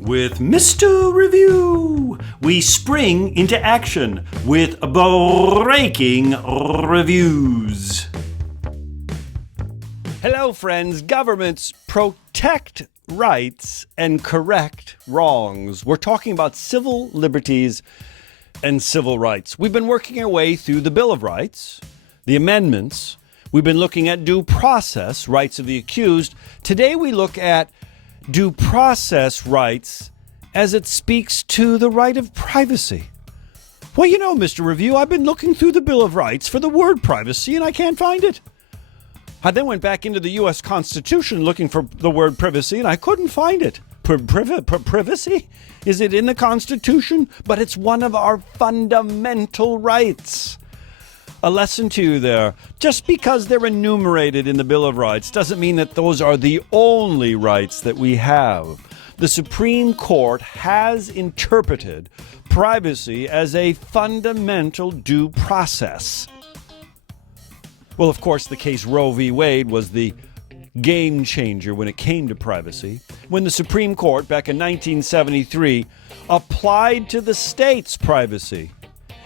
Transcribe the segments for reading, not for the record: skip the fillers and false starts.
With Mr. Review, we spring into action with breaking reviews. Hello, friends. Governments protect rights and correct wrongs. We're talking about civil liberties and civil rights. We've been working our way through the Bill of Rights, the amendments. We've been looking at due process, rights of the accused. Today we look at due process rights as it speaks to the right of privacy. Well, you know, Mr. Review, I've been looking through the Bill of Rights for the word privacy and I can't find it. I then went back into the U.S. Constitution looking for the word privacy and I couldn't find it. Privacy? Is it in the Constitution? But it's one of our fundamental rights. A lesson to you there. Just because they're enumerated in the Bill of Rights doesn't mean that those are the only rights that we have. The Supreme Court has interpreted privacy as a fundamental due process. Well, of course, the case Roe v. Wade was the game changer when it came to privacy, when the Supreme Court back in 1973 applied to the states privacy.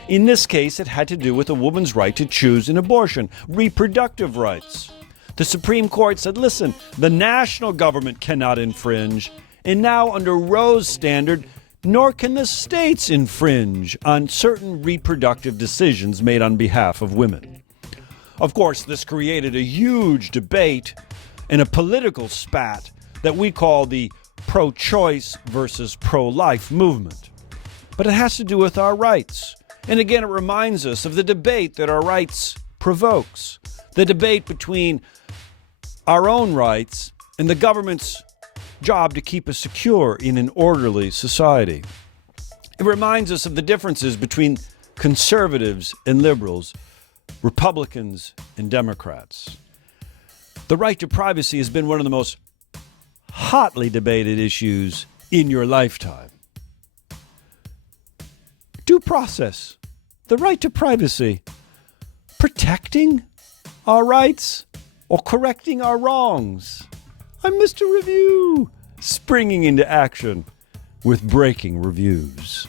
In this case, it had to do with a woman's right to choose an abortion, reproductive rights. The Supreme Court said, listen, the national government cannot infringe, and now under Roe's standard, nor can the states infringe on certain reproductive decisions made on behalf of women. Of course, this created a huge debate and a political spat that we call the ProChoice versus ProLife movement. But it has to do with our rights. And again, it reminds us of the debate that our rights provokes. The debate between our own rights and the government's job to keep us secure in an orderly society. It reminds us of the differences between conservatives and liberals, Republicans and Democrats. The right to privacy has been one of the most hotly debated issues in your lifetime. Due process, the right to privacy, protecting our rights or correcting our wrongs. I'm Mr. Review, springing into action with breaking reviews.